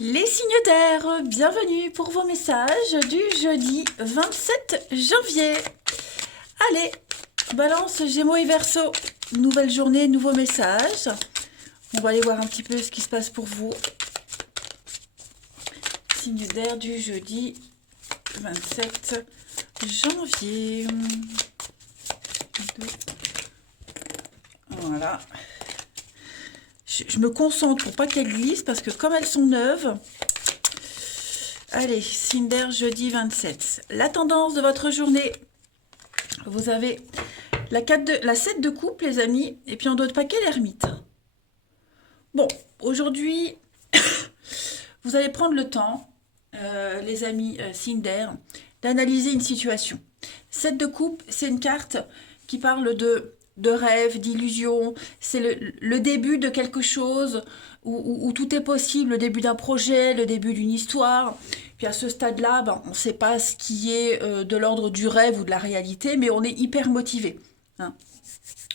Les signes d'air, bienvenue pour vos messages du jeudi 27 janvier. Allez, Balance, Gémeaux et Verseau, nouvelle journée, nouveau message. On va aller voir un petit peu ce qui se passe pour vous. Signe d'air du jeudi 27 janvier. Voilà. Je me concentre pour pas qu'elles glissent parce que comme elles sont neuves. Allez, signe d'air jeudi 27. La tendance de votre journée. Vous avez la 7 de coupe, les amis, et puis en d'autres paquets, l'ermite. Bon, aujourd'hui, vous allez prendre le temps, les amis signe d'air, d'analyser une situation. 7 de coupe, c'est une carte qui parle de rêve, d'illusion. C'est le début de quelque chose où tout est possible, le début d'un projet, le début d'une histoire. Puis à ce stade-là, ben, on ne sait pas ce qui est de l'ordre du rêve ou de la réalité, mais on est hyper motivé. Hein.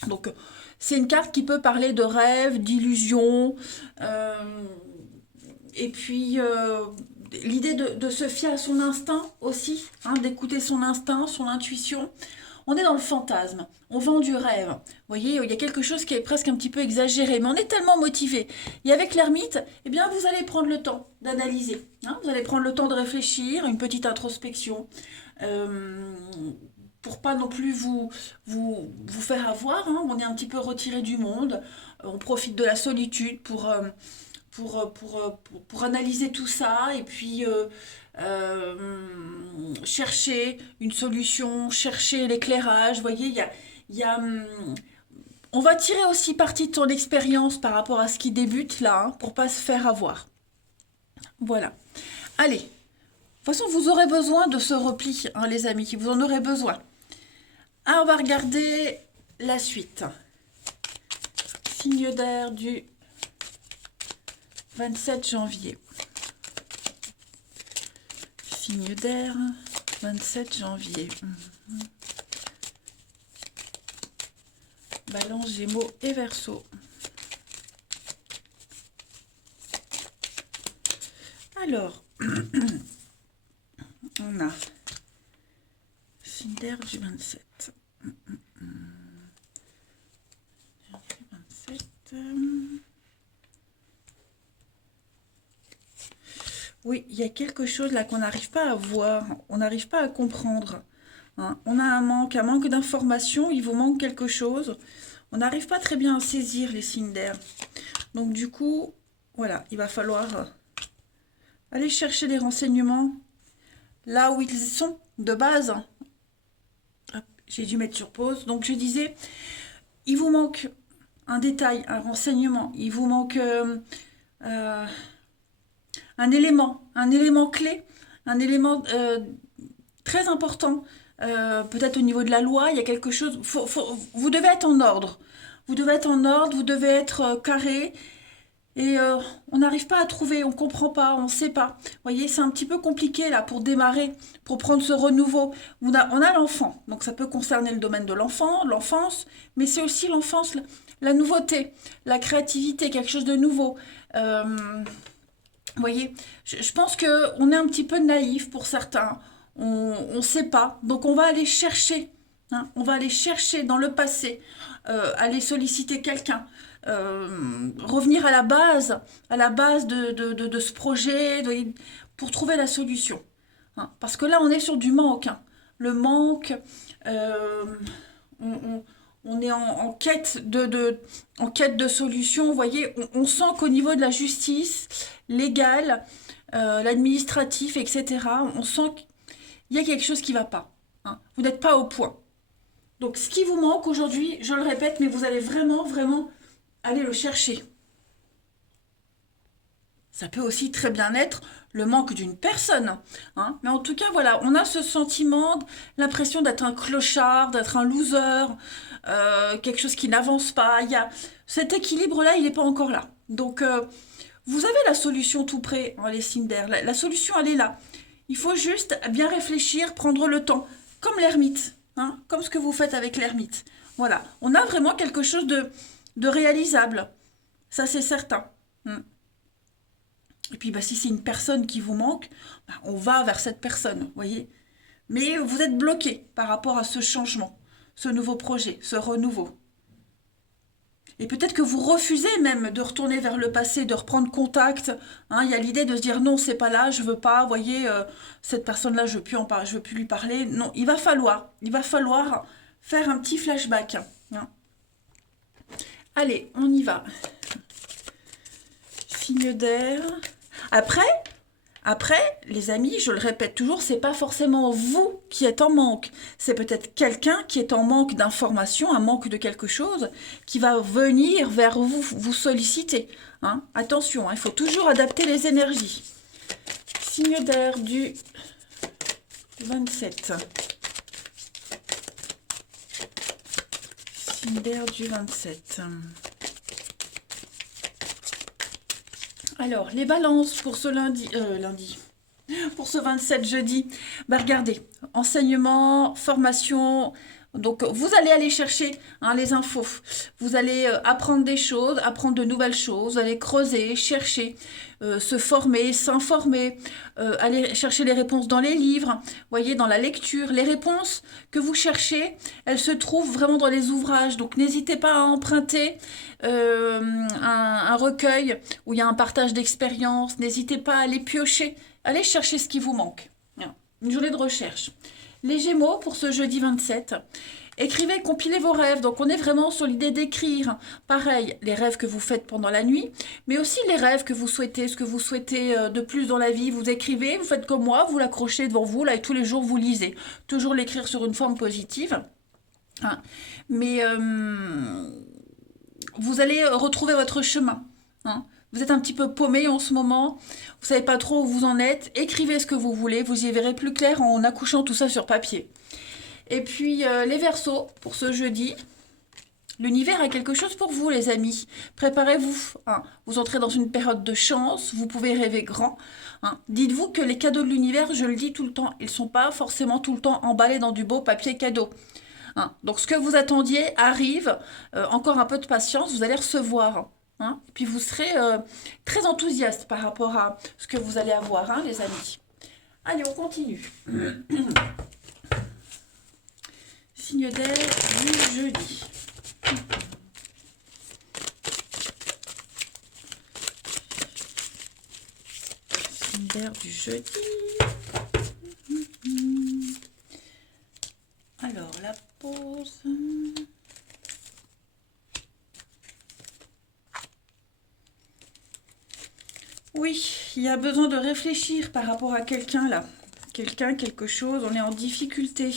Donc c'est une carte qui peut parler de rêve, d'illusion, et puis l'idée de se fier à son instinct aussi, hein, d'écouter son instinct, son intuition. On est dans le fantasme, on vend du rêve. Vous voyez, il y a quelque chose qui est presque un petit peu exagéré, mais on est tellement motivé. Et avec l'ermite, eh bien, vous allez prendre le temps d'analyser. Hein, vous allez prendre le temps de réfléchir, une petite introspection, euh, pour pas non plus vous faire avoir. Hein, on est un petit peu retiré du monde. On profite de la solitude pour analyser tout ça et puis chercher une solution, chercher l'éclairage. Vous voyez, il y a, on va tirer aussi parti de ton expérience par rapport à ce qui débute là, hein, pour pas se faire avoir. Voilà. Allez. De toute façon, vous aurez besoin de ce repli, hein, les amis. Vous en aurez besoin. Ah, on va regarder la suite. Signe d'air du 27 janvier. Signe d'air, 27 janvier. Balance, Gémeaux et Verseau. Alors, on a signe d'air du 27. 27. Oui, il y a quelque chose là qu'on n'arrive pas à voir, on n'arrive pas à comprendre. Hein. On a un manque d'information, il vous manque quelque chose. On n'arrive pas très bien à saisir les signes d'air. Donc du coup, voilà, il va falloir aller chercher des renseignements là où ils sont de base. Hop, j'ai dû mettre sur pause. Donc je disais, il vous manque un détail, un renseignement, il vous manque euh, un élément clé, un élément très important. Peut-être au niveau de la loi, il y a quelque chose. Vous devez être en ordre. Vous devez être en ordre, vous devez être carré. Et on n'arrive pas à trouver, on ne comprend pas, on ne sait pas. Vous voyez, c'est un petit peu compliqué là pour démarrer, pour prendre ce renouveau. On a l'enfant, donc ça peut concerner le domaine de l'enfant, l'enfance, mais c'est aussi l'enfance, la nouveauté, la créativité, quelque chose de nouveau. Vous voyez, je pense qu'on est un petit peu naïf pour certains. On ne sait pas. Donc on va aller chercher. Hein, on va aller chercher dans le passé, aller solliciter quelqu'un, revenir à la base de ce projet, pour trouver la solution. Hein, parce que là, on est sur du manque. Hein. Le manque, euh, on, on- on est en quête de solution. Vous voyez, on sent qu'au niveau de la justice légale, l'administratif, etc., on sent qu'il y a quelque chose qui ne va pas. Hein. Vous n'êtes pas au point. Donc, ce qui vous manque aujourd'hui, je le répète, mais vous allez vraiment, vraiment aller le chercher. Ça peut aussi très bien être le manque d'une personne. Hein. Mais en tout cas, voilà, on a ce sentiment, l'impression d'être un clochard, d'être un loser, quelque chose qui n'avance pas. Il y a cet équilibre-là, il n'est pas encore là. Donc, vous avez la solution tout près, hein, les signes d'air. La solution, elle est là. Il faut juste bien réfléchir, prendre le temps, comme l'ermite, hein, comme ce que vous faites avec l'ermite. Voilà, on a vraiment quelque chose de réalisable. Ça, c'est certain. Hmm. Et puis, bah, si c'est une personne qui vous manque, bah, on va vers cette personne, vous voyez. Mais vous êtes bloqué par rapport à ce changement, ce nouveau projet, ce renouveau. Et peut-être que vous refusez même de retourner vers le passé, de reprendre contact. Hein, il y a l'idée de se dire non, c'est pas là, je veux pas. Vous voyez, cette personne-là, je veux plus je veux plus lui parler. Non, il va falloir faire un petit flashback. Hein. Allez, on y va. Signe d'air. Après, les amis, je le répète toujours, c'est pas forcément vous qui êtes en manque. C'est peut-être quelqu'un qui est en manque d'informations, un manque de quelque chose, qui va venir vers vous, vous solliciter. Hein. Attention, hein, il faut toujours adapter les énergies. Signe d'air du 27. Signe d'air du 27. Alors, les balances pour ce lundi, pour ce 27 jeudi, bah regardez, enseignement, formation, donc vous allez aller chercher hein, les infos, vous allez apprendre des choses, apprendre de nouvelles choses, vous allez creuser, chercher, se former, s'informer, aller chercher les réponses dans les livres, voyez, dans la lecture, les réponses que vous cherchez, elles se trouvent vraiment dans les ouvrages, donc n'hésitez pas à emprunter un recueil où il y a un partage d'expérience, n'hésitez pas à aller piocher, allez chercher ce qui vous manque. Une journée de recherche. Les Gémeaux pour ce jeudi 27. Écrivez, compilez vos rêves. Donc on est vraiment sur l'idée d'écrire. Pareil, les rêves que vous faites pendant la nuit, mais aussi les rêves que vous souhaitez, ce que vous souhaitez de plus dans la vie. Vous écrivez, vous faites comme moi, vous l'accrochez devant vous, là, et tous les jours vous lisez. Toujours l'écrire sur une forme positive. Hein. Mais vous allez retrouver votre chemin. Hein. Vous êtes un petit peu paumé en ce moment, vous savez pas trop où vous en êtes, écrivez ce que vous voulez, vous y verrez plus clair en accouchant tout ça sur papier. Et puis les Verseaux, pour ce jeudi, l'univers a quelque chose pour vous les amis, préparez-vous, hein. Vous entrez dans une période de chance, vous pouvez rêver grand. Hein. Dites-vous que les cadeaux de l'univers, je le dis tout le temps, ils ne sont pas forcément tout le temps emballés dans du beau papier cadeau. Hein. Donc ce que vous attendiez arrive, encore un peu de patience, vous allez recevoir. Hein, et puis vous serez très enthousiaste par rapport à ce que vous allez avoir, hein, les amis. Allez, on continue. Signe d'air du jeudi. Signe d'air du jeudi. Alors, la pause. Oui, il y a besoin de réfléchir par rapport à quelqu'un là. Quelqu'un, quelque chose, on est en difficulté.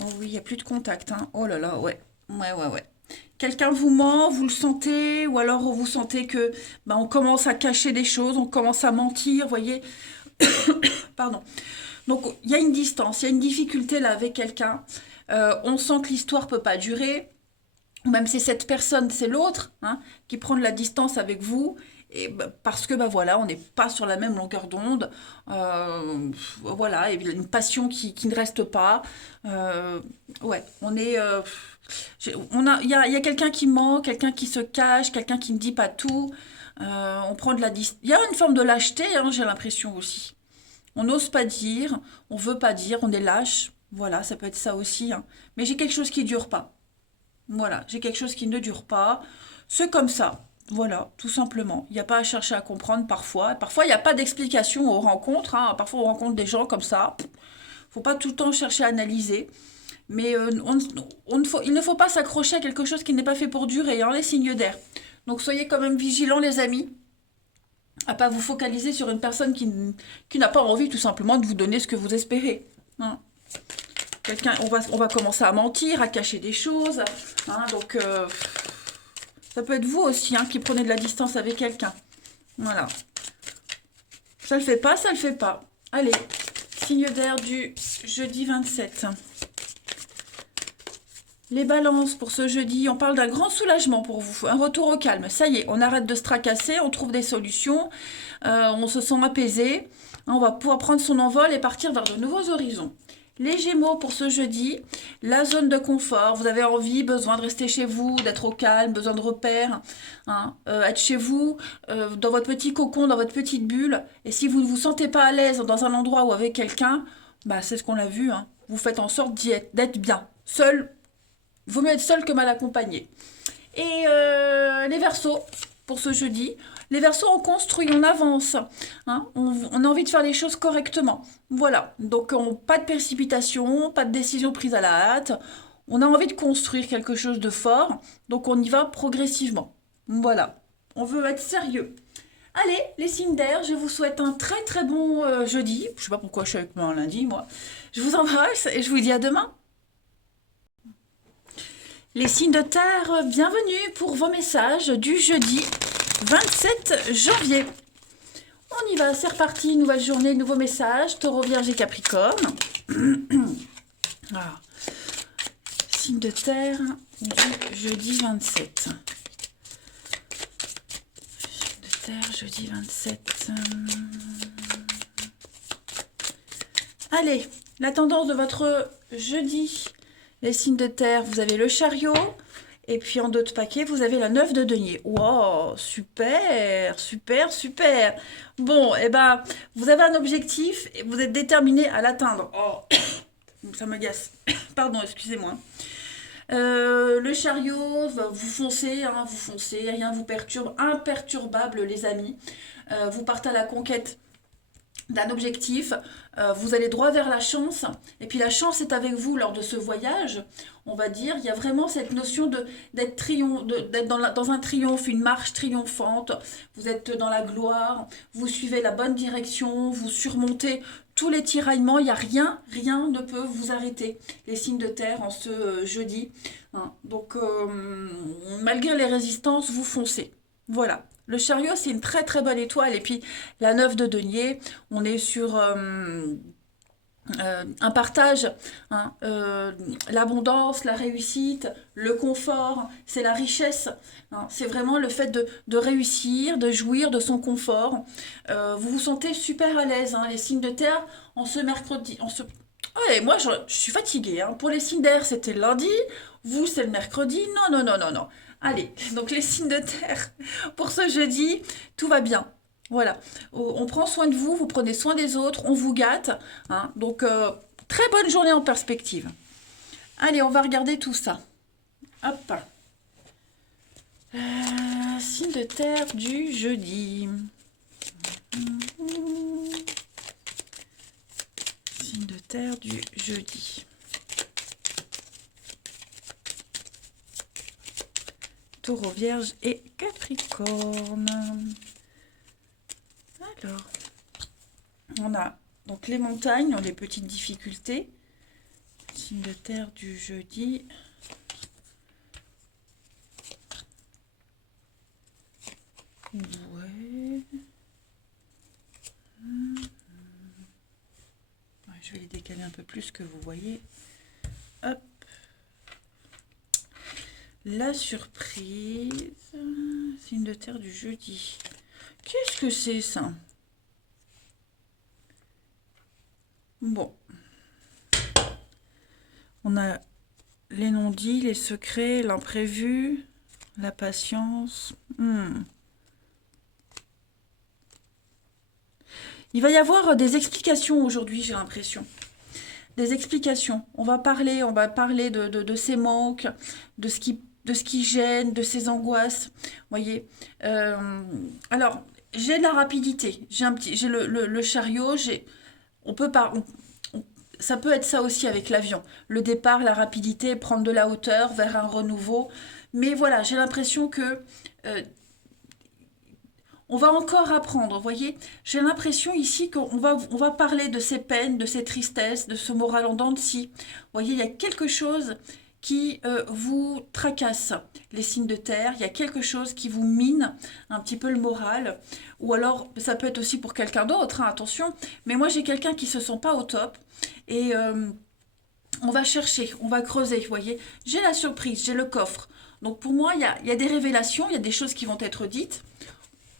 Oh oui, il n'y a plus de contact. Hein. Oh là là, ouais. Ouais. Quelqu'un vous ment, vous le sentez, ou alors vous sentez que on commence à cacher des choses, on commence à mentir, vous voyez. Pardon. Donc il y a une distance, il y a une difficulté là avec quelqu'un. On sent que l'histoire peut pas durer. Même si cette personne, c'est l'autre, hein, qui prend de la distance avec vous. Et parce que voilà, on n'est pas sur la même longueur d'onde, voilà, et une passion qui ne reste pas. Ouais, on est, il y a quelqu'un qui ment, quelqu'un qui se cache, quelqu'un qui ne dit pas tout. On prend de la distance. Il y a une forme de lâcheté, hein, j'ai l'impression aussi. On n'ose pas dire, on veut pas dire, on est lâche. Voilà, ça peut être ça aussi. Hein. Mais j'ai quelque chose qui dure pas. Voilà, j'ai quelque chose qui ne dure pas. C'est comme ça. Voilà, tout simplement. Il n'y a pas à chercher à comprendre parfois. Parfois, il n'y a pas d'explication aux rencontres. Hein. Parfois, on rencontre des gens comme ça. Il ne faut pas tout le temps chercher à analyser. Mais il ne faut pas s'accrocher à quelque chose qui n'est pas fait pour durer, hein, les signes d'air. Donc, soyez quand même vigilants, les amis, à pas vous focaliser sur une personne qui n'a pas envie, tout simplement, de vous donner ce que vous espérez. Hein. Quelqu'un, on va commencer à mentir, à cacher des choses. Hein, donc... ça peut être vous aussi hein, qui prenez de la distance avec quelqu'un. Voilà. Ça le fait pas, ça le fait pas. Allez, signe d'air du jeudi 27. Les balances pour ce jeudi, on parle d'un grand soulagement pour vous, un retour au calme. Ça y est, on arrête de se tracasser, on trouve des solutions, on se sent apaisé. On va pouvoir prendre son envol et partir vers de nouveaux horizons. Les Gémeaux, pour ce jeudi, la zone de confort, vous avez envie, besoin de rester chez vous, d'être au calme, besoin de repères, hein, être chez vous, dans votre petit cocon, dans votre petite bulle. Et si vous ne vous sentez pas à l'aise dans un endroit ou avec quelqu'un, bah, c'est ce qu'on a vu, hein, vous faites en sorte d'être bien. Seul, il vaut mieux être seul que mal accompagné. Et les Verseaux, pour ce jeudi, les Verseaux, on construit, on avance, hein, on a envie de faire les choses correctement. Voilà, donc pas de précipitation, pas de décision prise à la hâte. On a envie de construire quelque chose de fort, donc on y va progressivement. Voilà, on veut être sérieux. Allez, les signes d'air, je vous souhaite un très très bon jeudi. Je sais pas pourquoi je suis avec moi un lundi, moi. Je vous embrasse et je vous dis à demain. Les signes de terre, bienvenue pour vos messages du jeudi 27 janvier. On y va, c'est reparti, nouvelle journée, nouveau message, Taureau, Vierge et Capricorne. Ah. Signe de terre du jeudi 27. Signe de terre, jeudi 27. Allez, la tendance de votre jeudi. Les signes de terre, vous avez le chariot. Et puis en d'autres paquets, vous avez la 9 de denier. Wow, super, super, super. Bon, eh ben, vous avez un objectif et vous êtes déterminé à l'atteindre. Oh, ça m'agace. Pardon, excusez-moi. Le chariot, hein, vous foncez, rien vous perturbe. Imperturbable, les amis. Vous partez à la conquête d'un objectif, vous allez droit vers la chance, et puis la chance est avec vous lors de ce voyage, on va dire, il y a vraiment cette notion d'être dans un triomphe, une marche triomphante, vous êtes dans la gloire, vous suivez la bonne direction, vous surmontez tous les tiraillements, il n'y a rien ne peut vous arrêter, les signes de terre en ce jeudi, hein. Donc malgré les résistances, vous foncez, voilà. Le chariot, c'est une très très bonne étoile. Et puis, la 9 de denier, on est sur un partage, hein, l'abondance, la réussite, le confort, c'est la richesse. Hein, c'est vraiment le fait de réussir, de jouir de son confort. Vous vous sentez super à l'aise, hein, les signes de terre, en ce mercredi. Ouais, moi, je suis fatiguée, hein. Pour les signes d'air, c'était le lundi. Vous, c'est le mercredi. Non, non, non, non, non. Allez, donc les signes de terre, pour ce jeudi, tout va bien. Voilà, on prend soin de vous, vous prenez soin des autres, on vous gâte, hein. Donc, très bonne journée en perspective. Allez, on va regarder tout ça. Hop. Signe de terre du jeudi. Signe de terre du jeudi. Taureau, Vierge et Capricorne. Alors, on a donc les montagnes, les petites difficultés. Signe de terre du jeudi. Ouais. Je vais les décaler un peu plus que vous voyez. Hop. La surprise. Signe de terre du jeudi. Qu'est-ce que c'est ça? Bon. On a les non-dits, les secrets, l'imprévu, la patience. Il va y avoir des explications aujourd'hui, j'ai l'impression. Des explications. On va parler de ces manques, de ce qui gêne, de ces angoisses. Voyez. Alors, j'ai de la rapidité. J'ai le chariot. On peut pas. Ça peut être ça aussi avec l'avion. Le départ, la rapidité, prendre de la hauteur vers un renouveau. Mais voilà, j'ai l'impression que on va encore apprendre, vous voyez. J'ai l'impression ici qu'on va parler de ces peines, de ces tristesses, de ce moral en dents de scie. Vous voyez, il y a quelque chose qui vous tracasse, les signes de terre. Il y a quelque chose qui vous mine un petit peu le moral. Ou alors, ça peut être aussi pour quelqu'un d'autre, hein, attention. Mais moi, j'ai quelqu'un qui se sent pas au top. Et on va chercher, on va creuser, vous voyez. J'ai la surprise, j'ai le coffre. Donc pour moi, il y a des révélations, il y a des choses qui vont être dites.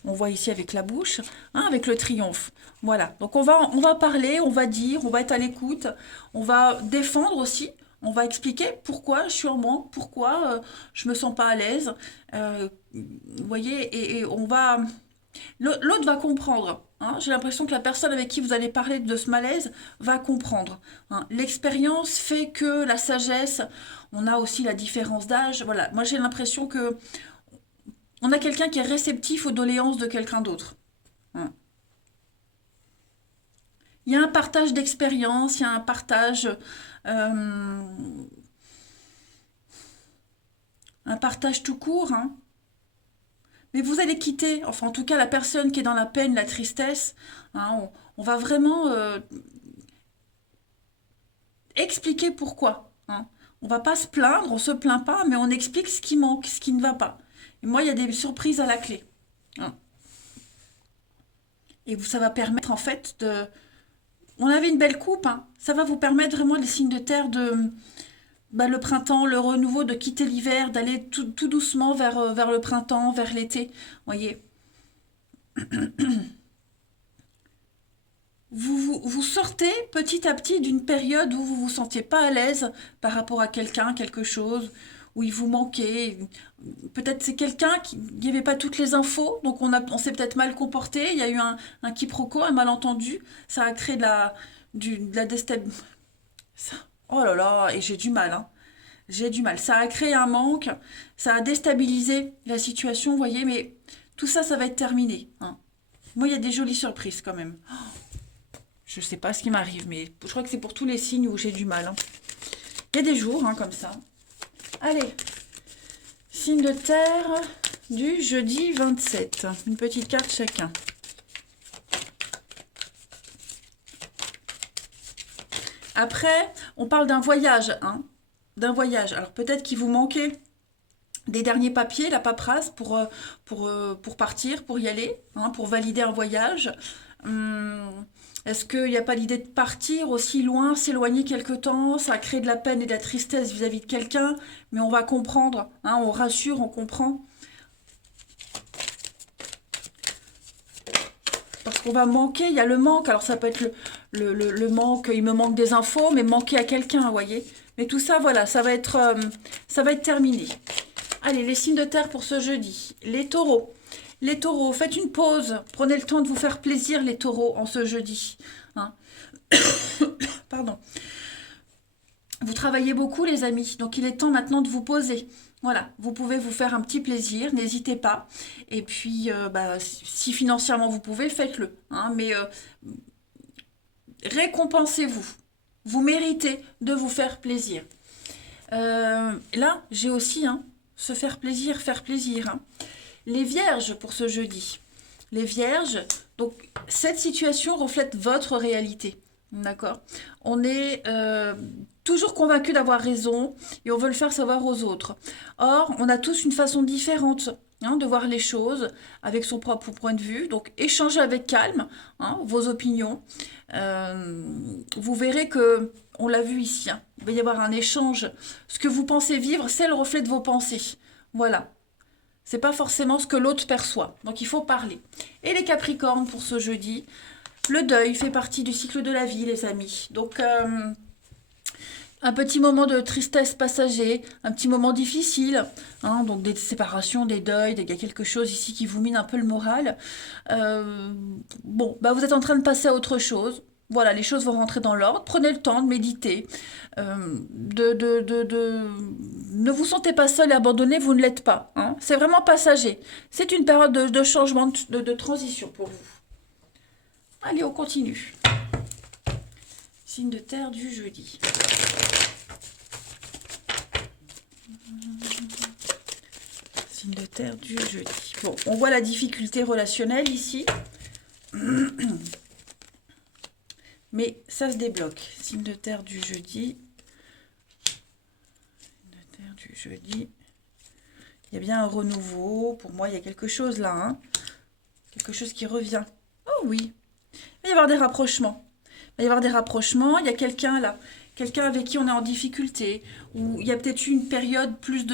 On voit ici avec la bouche, hein, avec le triomphe. Voilà, donc on va parler, on va dire, on va être à l'écoute, on va défendre aussi, on va expliquer pourquoi je suis en manque, pourquoi je me sens pas à l'aise. Vous voyez, et on va... L'autre va comprendre. Hein. J'ai l'impression que la personne avec qui vous allez parler de ce malaise va comprendre. Hein. L'expérience fait que la sagesse, on a aussi la différence d'âge. Voilà, moi j'ai l'impression que on a quelqu'un qui est réceptif aux doléances de quelqu'un d'autre. Hein. Il y a un partage d'expérience, il y a euh, un partage tout court. Hein. Mais vous allez quitter, enfin en tout cas la personne qui est dans la peine, la tristesse, hein, on va vraiment expliquer pourquoi. Hein. On va pas se plaindre, on se plaint pas, mais on explique ce qui manque, ce qui ne va pas. Et moi, il y a des surprises à la clé. Hein. Et ça va permettre en fait de... On avait une belle coupe, hein. Ça va vous permettre vraiment les signes de terre de... Bah, le printemps, le renouveau, de quitter l'hiver, d'aller tout doucement vers le printemps, vers l'été. Vous voyez, vous sortez petit à petit d'une période où vous vous sentiez pas à l'aise par rapport à quelqu'un, quelque chose, où il vous manquait. Peut-être c'est quelqu'un qui n'y avait pas toutes les infos, donc on s'est peut-être mal comporté, il y a eu un quiproquo, un malentendu, ça a créé de la déstabilisation. Oh là là, et j'ai du mal, hein. J'ai du mal. Ça a créé un manque, ça a déstabilisé la situation, vous voyez, mais tout ça, ça va être terminé. Hein. Moi, il y a des jolies surprises quand même. Je sais pas ce qui m'arrive, mais je crois que c'est pour tous les signes où j'ai du mal. Hein. Il y a des jours, hein, comme ça. Allez, signe de terre du jeudi 27. Une petite carte chacun. Après, on parle d'un voyage, hein. D'un voyage. Alors peut-être qu'il vous manquait des derniers papiers, la paperasse pour partir, pour y aller, hein, pour valider un voyage. Est-ce qu'il n'y a pas l'idée de partir aussi loin, s'éloigner quelque temps? Ça crée de la peine et de la tristesse vis-à-vis de quelqu'un, mais on va comprendre, hein, on rassure, on comprend. Parce qu'on va manquer, il y a le manque, alors ça peut être le manque, il me manque des infos, mais manquer à quelqu'un, vous voyez. Mais tout ça, voilà, ça va être terminé. Allez, les signes de terre pour ce jeudi. Les taureaux. Les taureaux, faites une pause. Prenez le temps de vous faire plaisir, les taureaux, en ce jeudi. Hein. Pardon. Vous travaillez beaucoup, les amis. Donc, il est temps maintenant de vous poser. Voilà, vous pouvez vous faire un petit plaisir, n'hésitez pas. Et puis, bah, si financièrement vous pouvez, faites-le. Hein. Mais récompensez-vous. Vous méritez de vous faire plaisir. Là, j'ai aussi hein, se faire plaisir. Hein. Les vierges pour ce jeudi. Les vierges, donc cette situation reflète votre réalité. D'accord. On est toujours convaincu d'avoir raison et on veut le faire savoir aux autres. Or, on a tous une façon différente hein, de voir les choses avec son propre point de vue. Donc, échangez avec calme hein, vos opinions. Vous verrez que, on l'a vu ici, hein, il va y avoir un échange. Ce que vous pensez vivre, c'est le reflet de vos pensées. Voilà. C'est pas forcément ce que l'autre perçoit. Donc, il faut parler. Et les Capricornes pour ce jeudi. Le deuil fait partie du cycle de la vie, les amis. Donc, un petit moment de tristesse passager, un petit moment difficile, hein, donc des séparations, des deuils, il y a quelque chose ici qui vous mine un peu le moral. Bon, bah vous êtes en train de passer à autre chose. Voilà, les choses vont rentrer dans l'ordre. Prenez le temps de méditer. Ne vous sentez pas seul et abandonné, vous ne l'êtes pas. Hein. C'est vraiment passager. C'est une période de changement, de transition pour vous. Allez, on continue. Signe de terre du jeudi. Signe de terre du jeudi. Bon, on voit la difficulté relationnelle ici. Mais ça se débloque. Signe de terre du jeudi. Signe de terre du jeudi. Il y a bien un renouveau. Pour moi, il y a quelque chose là. Hein. Quelque chose qui revient. Oh oui. Il va y avoir des rapprochements. Il va y avoir des rapprochements. Il y a quelqu'un là. Quelqu'un avec qui on est en difficulté. Ou il y a peut-être eu une période plus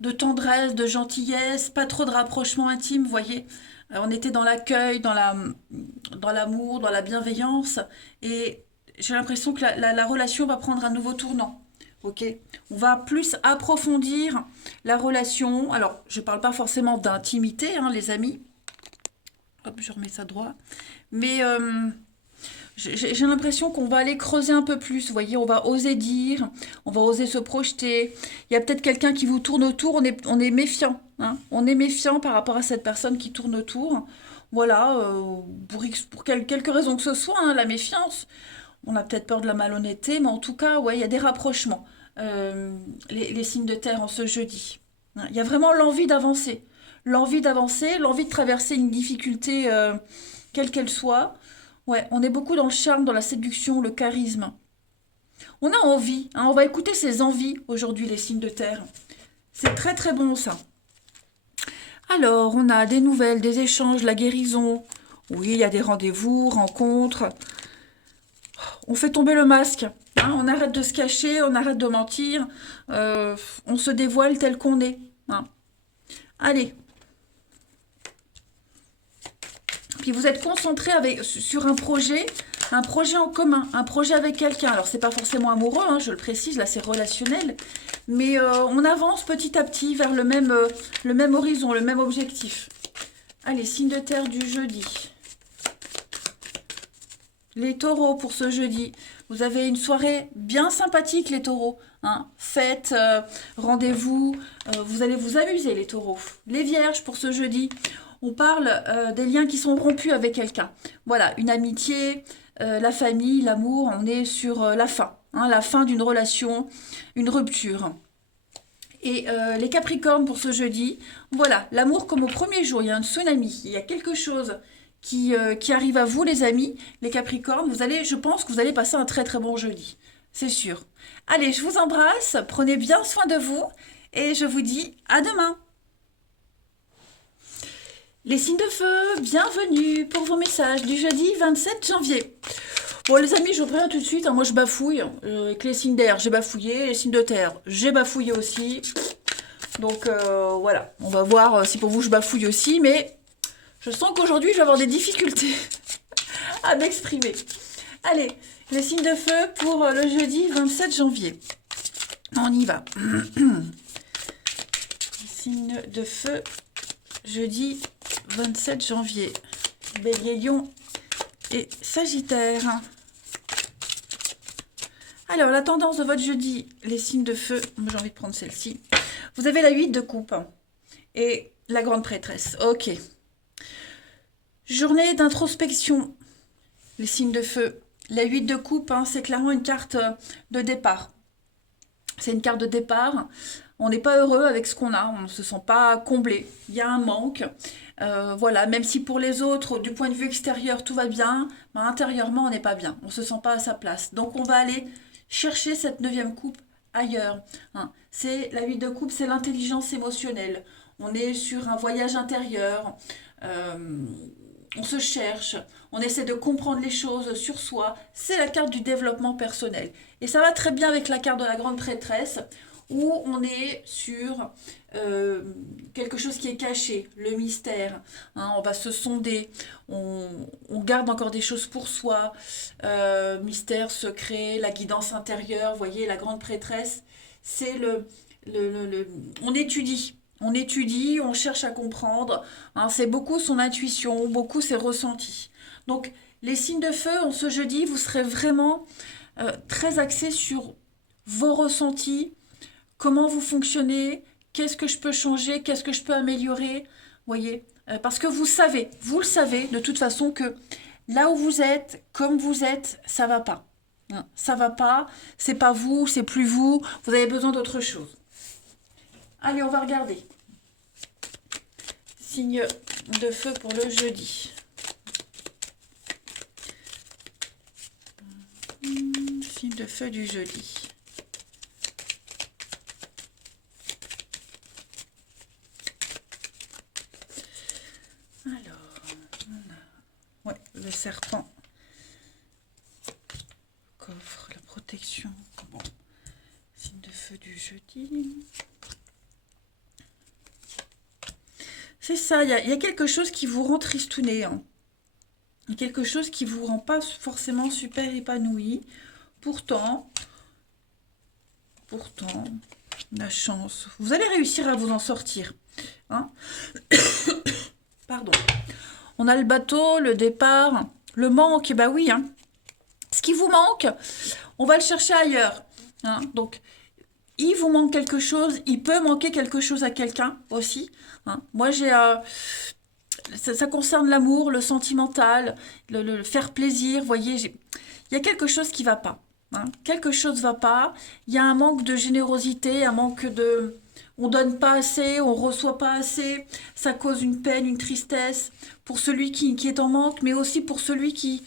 de tendresse, de gentillesse, pas trop de rapprochement intime, vous voyez. On était dans l'accueil, dans l'amour, dans la bienveillance, et j'ai l'impression que la relation va prendre un nouveau tournant. Ok, on va plus approfondir la relation. Alors, je ne parle pas forcément d'intimité, hein, les amis. Hop, je remets ça droit. Mais j'ai l'impression qu'on va aller creuser un peu plus. Vous voyez, on va oser dire, on va oser se projeter. Il y a peut-être quelqu'un qui vous tourne autour, on est méfiant. Hein. On est méfiant par rapport à cette personne qui tourne autour. Voilà, quelques raisons que ce soit, hein, la méfiance. On a peut-être peur de la malhonnêteté, mais en tout cas, ouais, il y a des rapprochements. Les signes de terre en ce jeudi. Hein, il y a vraiment l'envie d'avancer, l'envie de traverser une difficulté, quelle qu'elle soit. Ouais, on est beaucoup dans le charme, dans la séduction, le charisme. On a envie, hein, on va écouter ses envies aujourd'hui, les signes de terre. C'est très très bon ça. Alors, on a des nouvelles, des échanges, la guérison. Oui, il y a des rendez-vous, rencontres. On fait tomber le masque. Hein, on arrête de se cacher, on arrête de mentir. On se dévoile tel qu'on est. Hein. Allez. Puis vous êtes concentré sur un projet en commun, un projet avec quelqu'un. Alors, c'est pas forcément amoureux, hein, je le précise, là, c'est relationnel. Mais on avance petit à petit vers le même horizon, le même objectif. Allez, signe de terre du jeudi. Les taureaux pour ce jeudi. Vous avez une soirée bien sympathique, les taureaux. Hein. Fête, rendez-vous, vous allez vous amuser, les taureaux. Les vierges pour ce jeudi. On parle des liens qui sont rompus avec quelqu'un. Voilà, une amitié, la famille, l'amour, on est sur la fin d'une relation, une rupture. Et les Capricornes pour ce jeudi, voilà, l'amour comme au premier jour, il y a un tsunami, il y a quelque chose qui arrive à vous les amis, les Capricornes, je pense que vous allez passer un très très bon jeudi, c'est sûr. Allez, je vous embrasse, prenez bien soin de vous et je vous dis à demain. Les signes de feu, bienvenue pour vos messages du jeudi 27 janvier. Bon les amis, je vous préviens tout de suite, hein, moi je bafouille. Avec les signes d'air, j'ai bafouillé. Les signes de terre, j'ai bafouillé aussi. Donc voilà, on va voir si pour vous je bafouille aussi. Mais je sens qu'aujourd'hui je vais avoir des difficultés à m'exprimer. Allez, les signes de feu pour le jeudi 27 janvier. On y va. Les signes de feu, jeudi 27 janvier. Bélier, Lion et Sagittaire. Alors, la tendance de votre jeudi, les signes de feu, j'ai envie de prendre celle-ci. Vous avez la 8 de coupe et la grande prêtresse. Ok. Journée d'introspection, les signes de feu. La 8 de coupe, hein, c'est clairement une carte de départ. C'est une carte de départ. On n'est pas heureux avec ce qu'on a, on ne se sent pas comblé. Il y a un manque. Voilà, même si pour les autres, du point de vue extérieur, tout va bien, ben, intérieurement, on n'est pas bien. On ne se sent pas à sa place. Donc, on va aller chercher cette 9e coupe ailleurs. Hein. La 8 de coupe, c'est l'intelligence émotionnelle. On est sur un voyage intérieur. On se cherche. On essaie de comprendre les choses sur soi. C'est la carte du développement personnel. Et ça va très bien avec la carte de la grande prêtresse, où on est sur quelque chose qui est caché, le mystère. Hein, on va se sonder, on garde encore des choses pour soi, mystère, secret, la guidance intérieure. Vous voyez, la grande prêtresse, c'est on étudie. On étudie, on cherche à comprendre. Hein, c'est beaucoup son intuition, beaucoup ses ressentis. Donc, les signes de feu, en ce jeudi, vous serez vraiment très axés sur vos ressentis, comment vous fonctionnez, qu'est-ce que je peux changer, qu'est-ce que je peux améliorer, voyez, parce que vous le savez de toute façon que là où vous êtes, comme vous êtes, ça va pas. Hein, ça va pas, c'est pas vous, c'est plus vous, vous avez besoin d'autre chose. Allez, on va regarder. Signe de feu pour le jeudi. Signe de feu du jeudi. Le serpent, coffre, la protection. Bon. Signe de feu du jeudi. C'est ça, il y a quelque chose qui vous rend tristouné, hein. Il y a quelque chose qui vous rend pas forcément super épanoui. Pourtant, pourtant, la chance. Vous allez réussir à vous en sortir, hein. Pardon. On a le bateau, le départ, le manque, bah oui, hein. Ce qui vous manque, on va le chercher ailleurs, hein. Donc, il vous manque quelque chose, il peut manquer quelque chose à quelqu'un aussi, hein. Moi, ça concerne l'amour, le sentimental, le faire plaisir. Vous voyez, il y a quelque chose qui va pas, hein. Quelque chose va pas. Il y a un manque de générosité, un manque de... On donne pas assez, on reçoit pas assez. Ça cause une peine, une tristesse pour celui qui est en manque, mais aussi pour celui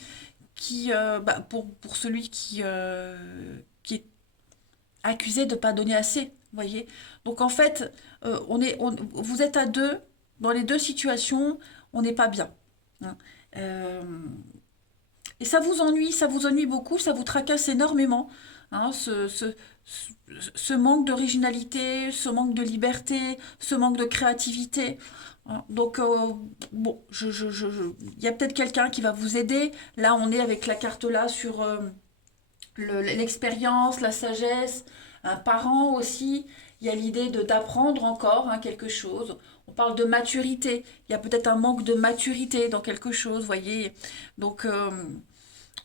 pour celui qui est accusé de pas donner assez. Vous voyez. Donc en fait, vous êtes à deux. Dans les deux situations, on n'est pas bien, hein. Euh, et ça vous ennuie beaucoup, ça vous tracasse énormément, hein, ce manque d'originalité, ce manque de liberté, ce manque de créativité, hein. Donc, bon, il y a peut-être quelqu'un qui va vous aider. Là, on est avec la carte là sur l'expérience, la sagesse, un parent aussi. Il y a l'idée d'apprendre encore, hein, quelque chose. On parle de maturité. Il y a peut-être un manque de maturité dans quelque chose, voyez. Donc,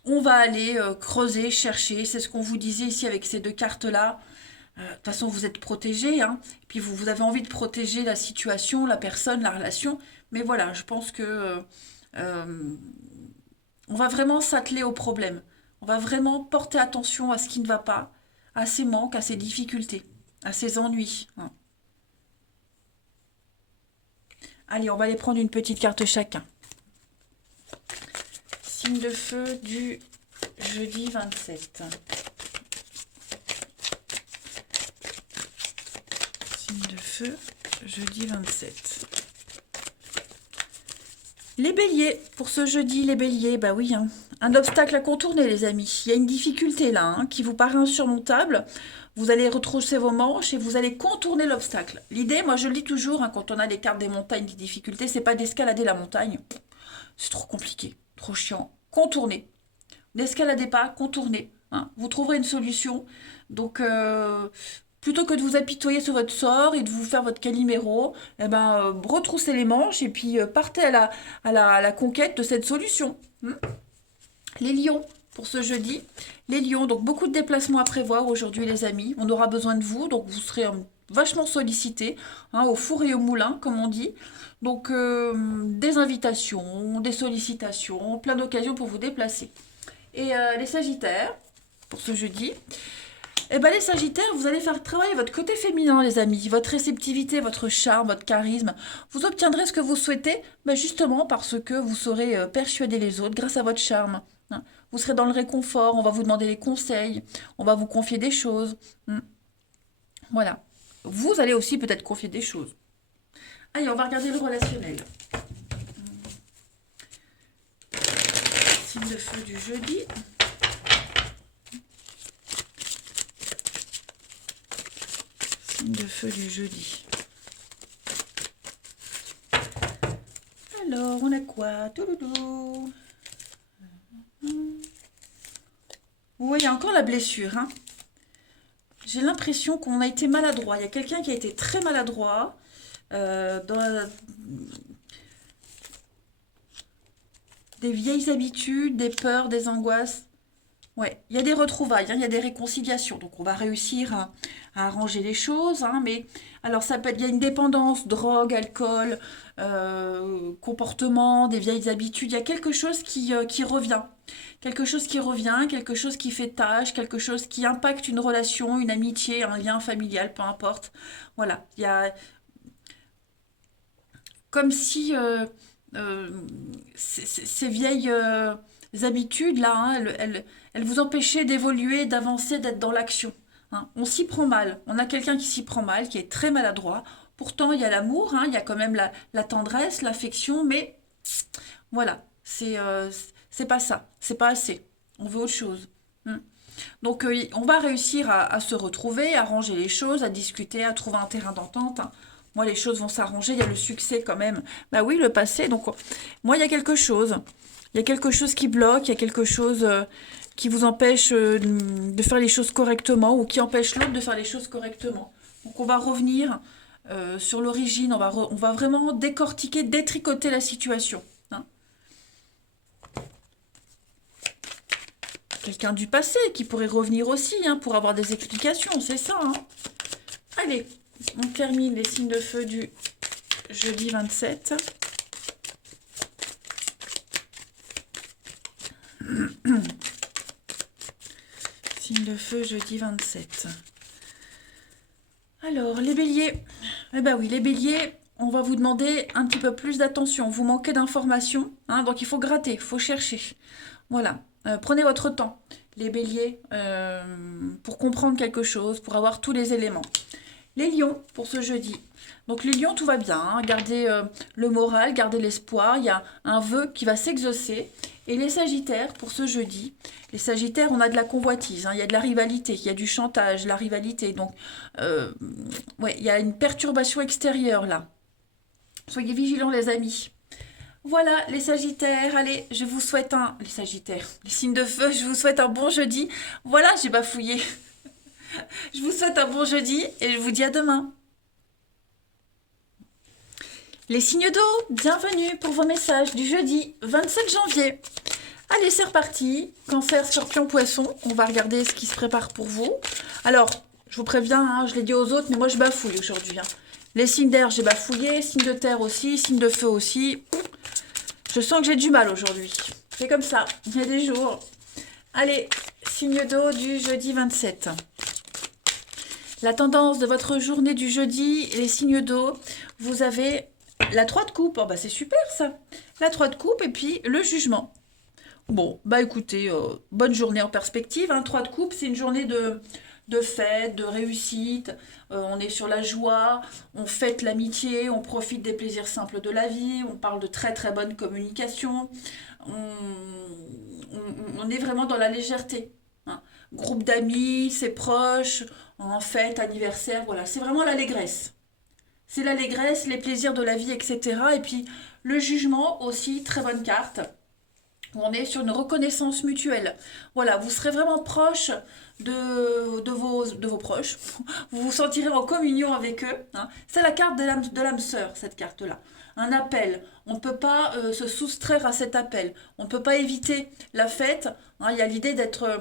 on va aller creuser, chercher. C'est ce qu'on vous disait ici avec ces deux cartes-là. De toute façon, vous êtes protégé, hein. Et puis, vous avez envie de protéger la situation, la personne, la relation. Mais voilà, je pense que euh, on va vraiment s'atteler au problème. On va vraiment porter attention à ce qui ne va pas, à ses manques, à ses difficultés, à ses ennuis, hein. Allez, on va aller prendre une petite carte chacun. Signe de feu du jeudi 27. Signe de feu, jeudi 27. Les béliers, pour ce jeudi, les béliers, bah oui, hein. Un obstacle à contourner, les amis. Il y a une difficulté là, hein, qui vous paraît insurmontable. Vous allez retrousser vos manches et vous allez contourner l'obstacle. L'idée, moi je le dis toujours, hein, quand on a les cartes des montagnes, des difficultés, c'est pas d'escalader la montagne. C'est trop compliqué, trop chiant. Contournez. N'escaladez pas, contournez, hein. Vous trouverez une solution. Donc, plutôt que de vous apitoyer sur votre sort et de vous faire votre Calimero, eh ben, retroussez les manches et puis partez à la conquête de cette solution, hein. Les lions, pour ce jeudi. Les lions, donc beaucoup de déplacements à prévoir aujourd'hui, les amis. On aura besoin de vous, donc vous serez vachement sollicités, hein, au four et au moulin, comme on dit. Donc, des invitations, des sollicitations, plein d'occasions pour vous déplacer. Et les sagittaires, pour ce jeudi, eh ben les sagittaires, vous allez faire travailler votre côté féminin, les amis, votre réceptivité, votre charme, votre charisme. Vous obtiendrez ce que vous souhaitez, ben justement parce que vous saurez persuader les autres grâce à votre charme, hein. Vous serez dans le réconfort, on va vous demander des conseils, on va vous confier des choses, hein. Voilà. Vous allez aussi peut-être confier des choses. Allez, on va regarder le relationnel. Signe de feu du jeudi. Signe de feu du jeudi. Alors, on a quoi? Touloulou. Vous voyez encore la blessure, hein. J'ai l'impression qu'on a été maladroit. Il y a quelqu'un qui a été très maladroit dans des vieilles habitudes, des peurs, des angoisses. Ouais, il y a des retrouvailles, hein, il y a des réconciliations. Donc on va réussir à arranger les choses, hein, mais alors ça peut être, il y a une dépendance, drogue, alcool, comportement, des vieilles habitudes. Il y a quelque chose qui revient. Quelque chose qui revient, quelque chose qui fait tâche, quelque chose qui impacte une relation, une amitié, un lien familial, peu importe. Voilà, il y a comme si euh, ces vieilles habitudes-là, hein, elles vous empêchaient d'évoluer, d'avancer, d'être dans l'action, hein. On s'y prend mal. On a quelqu'un qui s'y prend mal, qui est très maladroit. Pourtant, il y a l'amour, hein, il y a quand même la tendresse, l'affection, mais voilà, c'est pas ça, c'est pas assez. On veut autre chose, hein. Donc, on va réussir à se retrouver, à ranger les choses, à discuter, à trouver un terrain d'entente, hein. Moi, les choses vont s'arranger, il y a le succès quand même. Bah oui, le passé, donc moi, il y a quelque chose. Il y a quelque chose qui bloque, il y a quelque chose qui vous empêche de faire les choses correctement ou qui empêche l'autre de faire les choses correctement. Donc on va revenir sur l'origine, on va vraiment décortiquer, détricoter la situation. Hein. Quelqu'un du passé qui pourrait revenir aussi hein, pour avoir des explications, c'est ça. Hein. Allez, on termine les signes de feu du jeudi 27. Signe de feu jeudi 27. Alors, les béliers. Eh ben oui, les béliers, on va vous demander un petit peu plus d'attention. Vous manquez d'informations, hein, donc il faut gratter, il faut chercher. Voilà, prenez votre temps, les béliers, pour comprendre quelque chose, pour avoir tous les éléments. Les lions, pour ce jeudi. Donc les lions, tout va bien. Hein. Gardez le moral, gardez l'espoir. Il y a un vœu qui va s'exaucer. Et les sagittaires, pour ce jeudi. Les sagittaires, on a de la convoitise. Hein. Il y a de la rivalité. Il y a du chantage, la rivalité. Donc, ouais, il y a une perturbation extérieure, là. Soyez vigilants, les amis. Voilà, les sagittaires. Allez, je vous souhaite un... Les sagittaires, les signes de feu, je vous souhaite un bon jeudi. Voilà, j'ai bafouillé. Je vous souhaite un bon jeudi et je vous dis à demain. Les signes d'eau, bienvenue pour vos messages du jeudi 27 janvier. Allez, c'est reparti. Cancer, scorpion, poisson. On va regarder ce qui se prépare pour vous. Alors, je vous préviens, hein, je l'ai dit aux autres, mais moi je bafouille aujourd'hui. Hein. Les signes d'air, j'ai bafouillé. Signes de terre aussi. Signes de feu aussi. Je sens que j'ai du mal aujourd'hui. C'est comme ça. Il y a des jours. Allez, signe d'eau du jeudi 27. La tendance de votre journée du jeudi, les signes d'eau, vous avez la 3 de coupe. Oh, bah c'est super ça. La 3 de coupe et puis le jugement. Bon, bah écoutez, bonne journée en perspective. Hein. 3 de coupe, c'est une journée de fête, de réussite. On est sur la joie, on fête l'amitié, on profite des plaisirs simples de la vie, on parle de très très bonne communication. On est vraiment dans la légèreté. Hein. Groupe d'amis, c'est proche, en fête, anniversaire, voilà. C'est vraiment l'allégresse. C'est l'allégresse, les plaisirs de la vie, etc. Et puis le jugement aussi, très bonne carte. On est sur une reconnaissance mutuelle. Voilà, vous serez vraiment proche de vos proches. Vous vous sentirez en communion avec eux. Hein. C'est la carte de l'âme sœur, cette carte-là. Un appel. On ne peut pas se soustraire à cet appel. On ne peut pas éviter la fête. Hein. Il y a l'idée d'être...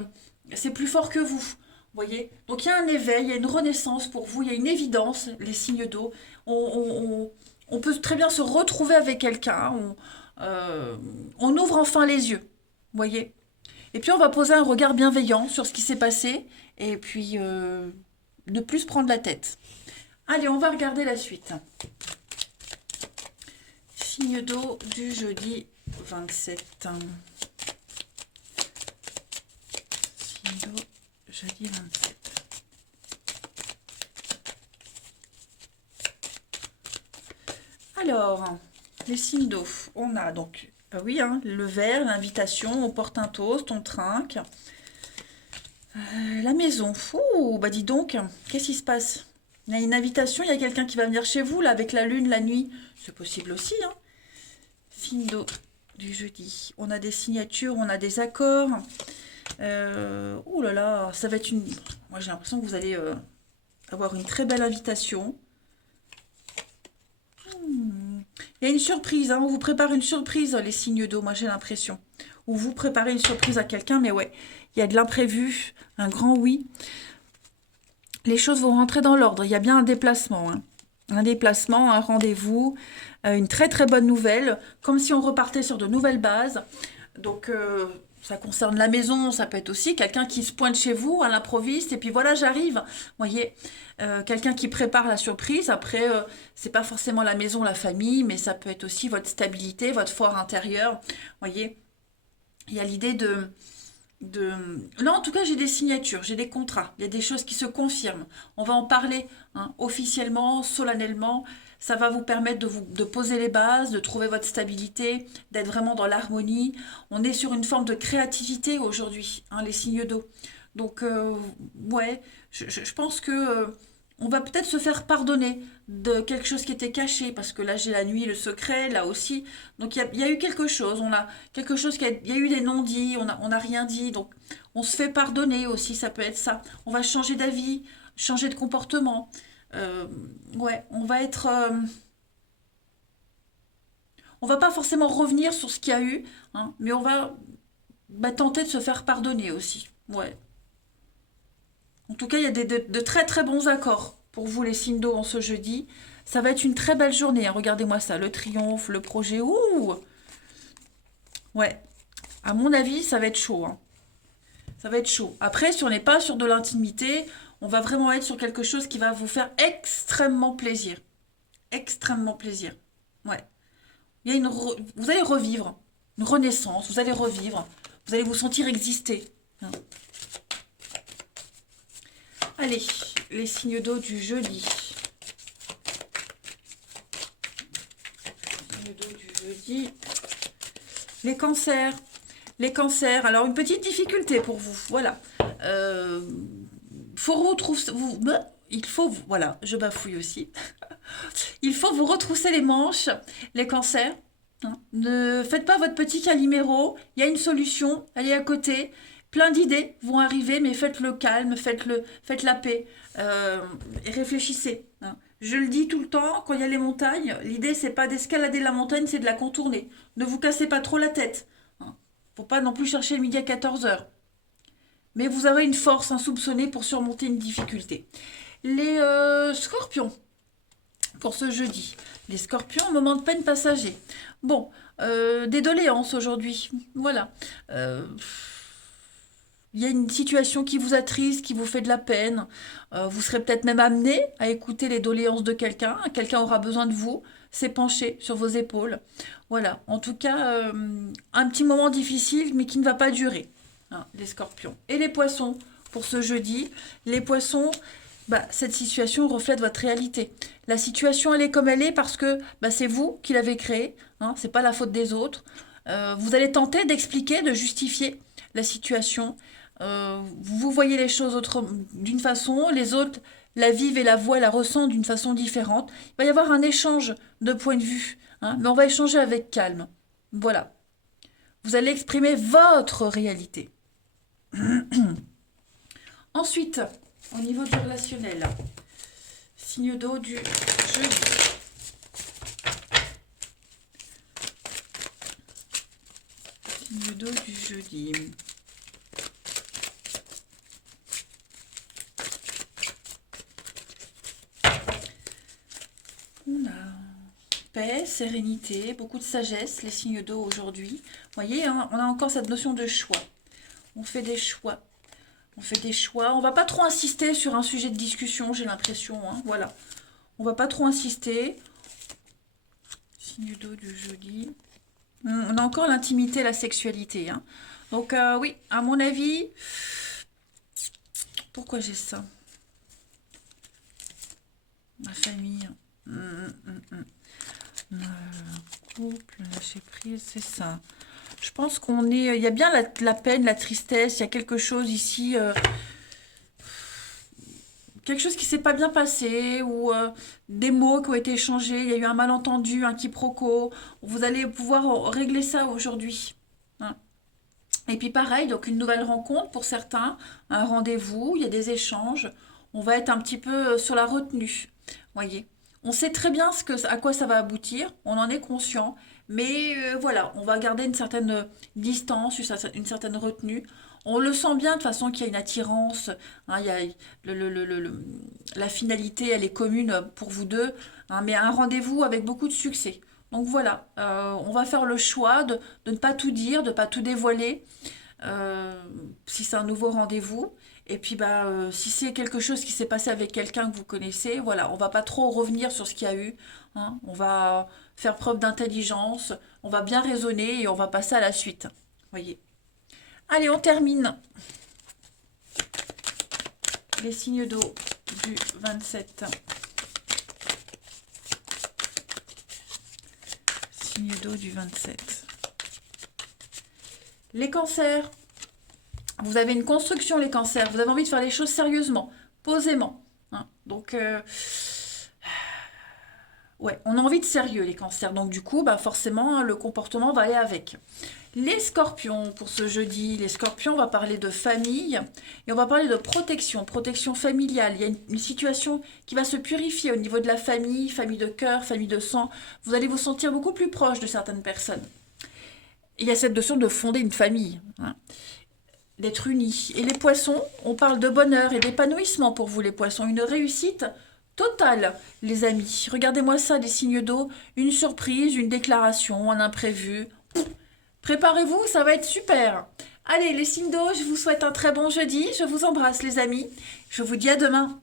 c'est plus fort que vous. Voyez. Donc il y a un éveil, il y a une renaissance pour vous, il y a une évidence, les signes d'eau. On peut très bien se retrouver avec quelqu'un. On ouvre enfin les yeux, voyez. Et puis on va poser un regard bienveillant sur ce qui s'est passé et puis ne plus se prendre la tête. Allez, on va regarder la suite. Signe d'eau du jeudi 27. Signe d'eau, jeudi 27. Alors, les signes d'eau, on a donc, oui, hein, le verre, l'invitation, on porte un toast, on trinque. La maison, ouh, bah dis donc, qu'est-ce qui se passe? Il y a une invitation, il y a quelqu'un qui va venir chez vous, là, avec la lune, la nuit. C'est possible aussi, hein. Signe d'eau du jeudi. On a des signatures, on a des accords. Ouh là là, ça va être une... Moi, j'ai l'impression que vous allez avoir une très belle invitation. Il y a une surprise, hein, on vous prépare une surprise, les signes d'eau, moi j'ai l'impression. Ou vous préparez une surprise à quelqu'un, mais ouais, il y a de l'imprévu, un grand oui. Les choses vont rentrer dans l'ordre, il y a bien un déplacement. Hein. Un déplacement, un rendez-vous, une très très bonne nouvelle, comme si on repartait sur de nouvelles bases. Donc ça concerne la maison, ça peut être aussi quelqu'un qui se pointe chez vous à l'improviste, et puis voilà, j'arrive. Vous voyez, quelqu'un qui prépare la surprise. Après, c'est pas forcément la maison, la famille, mais ça peut être aussi votre stabilité, votre fort intérieur. Vous voyez, il y a l'idée de... Là, en tout cas, j'ai des signatures, j'ai des contrats. Il y a des choses qui se confirment. On va en parler hein, officiellement, solennellement. Ça va vous permettre de poser les bases, de trouver votre stabilité, d'être vraiment dans l'harmonie. On est sur une forme de créativité aujourd'hui, hein, les signes d'eau. Donc, ouais, je pense que on va peut-être se faire pardonner de quelque chose qui était caché, parce que là j'ai la nuit, le secret, là aussi. Donc il y a eu quelque chose, on a quelque chose il y a eu des non-dits, on a rien dit, donc on se fait pardonner aussi, ça peut être ça. On va changer d'avis, changer de comportement. Euh, ouais, on va pas forcément revenir sur ce qu'il y a eu, hein, mais on va tenter de se faire pardonner aussi. Ouais. En tout cas, il y a de très très bons accords pour vous les signes d'eau en ce jeudi. Ça va être une très belle journée, hein. Regardez-moi ça, le triomphe, le projet. Ouh! Ouais, à mon avis, ça va être chaud, hein. Ça va être chaud. Après, si on n'est pas sur de l'intimité, on va vraiment être sur quelque chose qui va vous faire extrêmement plaisir. Extrêmement plaisir. Ouais. Vous allez revivre une renaissance, vous allez revivre, vous allez vous sentir exister, hein. Allez, les signes d'eau du jeudi. Signes d'eau du jeudi. Les cancers. Les cancers. Alors, une petite difficulté pour vous. Voilà. Faut retrouver. Il faut. Voilà, je bafouille aussi. Il faut vous retrousser les manches, les cancers, hein. Ne faites pas votre petit caliméro. Il y a une solution. Elle est à côté. Plein d'idées vont arriver, mais faites-le calme, faites la paix, et réfléchissez, hein. Je le dis tout le temps, quand il y a les montagnes, l'idée c'est pas d'escalader la montagne, c'est de la contourner. Ne vous cassez pas trop la tête, hein. Faut pas non plus chercher le midi à 14 heures. Mais vous avez une force insoupçonnée pour surmonter une difficulté. Les scorpions, pour ce jeudi. Les scorpions, moment de peine passager. Bon, des doléances aujourd'hui. Voilà. Il y a une situation qui vous attriste, qui vous fait de la peine. Vous serez peut-être même amené à écouter les doléances de quelqu'un. Quelqu'un aura besoin de vous, s'épancher sur vos épaules. Voilà. En tout cas, un petit moment difficile, mais qui ne va pas durer, hein, les scorpions. Et les poissons, pour ce jeudi. Les poissons, cette situation reflète votre réalité. La situation, elle est comme elle est parce que c'est vous qui l'avez créée, hein, c'est pas la faute des autres. Vous allez tenter d'expliquer, de justifier la situation. Vous voyez les choses d'une façon, les autres la vivent et la voient, la ressentent d'une façon différente. Il va y avoir un échange de points de vue, hein, mais on va échanger avec calme. Voilà. Vous allez exprimer votre réalité. Ensuite, au niveau du relationnel, signe d'eau du jeudi. Signe d'eau du jeudi. On a paix, sérénité, beaucoup de sagesse, les signes d'eau aujourd'hui. Vous voyez, hein, on a encore cette notion de choix. On fait des choix. On fait des choix. On va pas trop insister sur un sujet de discussion, j'ai l'impression, hein. Voilà. On va pas trop insister. Signe d'eau du jeudi. On a encore l'intimité, la sexualité, hein. Donc, oui, à mon avis... Pourquoi j'ai ça? Ma famille... couple, lâcher prise, c'est ça. Je pense qu'on est... Il y a bien la peine, la tristesse, il y a quelque chose ici... quelque chose qui s'est pas bien passé, ou des mots qui ont été échangés, il y a eu un malentendu, un quiproquo. Vous allez pouvoir régler ça aujourd'hui, hein. Et puis pareil, donc une nouvelle rencontre pour certains, un rendez-vous, il y a des échanges. On va être un petit peu sur la retenue, voyez. On sait très bien à quoi ça va aboutir, on en est conscient, mais voilà, on va garder une certaine distance, une certaine retenue. On le sent bien de toute façon qu'il y a une attirance, hein, il y a la finalité, elle est commune pour vous deux, hein, mais un rendez-vous avec beaucoup de succès. Donc voilà, on va faire le choix de ne pas tout dire, de ne pas tout dévoiler, si c'est un nouveau rendez-vous. Et puis si c'est quelque chose qui s'est passé avec quelqu'un que vous connaissez, voilà, on va pas trop revenir sur ce qu'il y a eu, hein. On va faire preuve d'intelligence, on va bien raisonner et on va passer à la suite. Voyez. Allez, on termine. Les signes d'eau du 27. Signe d'eau du 27. Les cancers. Vous avez une construction, les cancers. Vous avez envie de faire les choses sérieusement, posément, hein. Donc, ouais, on a envie de sérieux, les cancers. Donc, du coup, bah, forcément, hein, le comportement va aller avec. Les scorpions, pour ce jeudi, les scorpions, on va parler de famille et on va parler de protection, protection familiale. Il y a une situation qui va se purifier au niveau de la famille, famille de cœur, famille de sang. Vous allez vous sentir beaucoup plus proche de certaines personnes. Il y a cette notion de fonder une famille, hein, d'être unis. Et les poissons, on parle de bonheur et d'épanouissement pour vous, les poissons. Une réussite totale, les amis. Regardez-moi ça, des signes d'eau, une surprise, une déclaration, un imprévu. Préparez-vous, ça va être super. Allez, les signes d'eau, je vous souhaite un très bon jeudi. Je vous embrasse, les amis. Je vous dis à demain.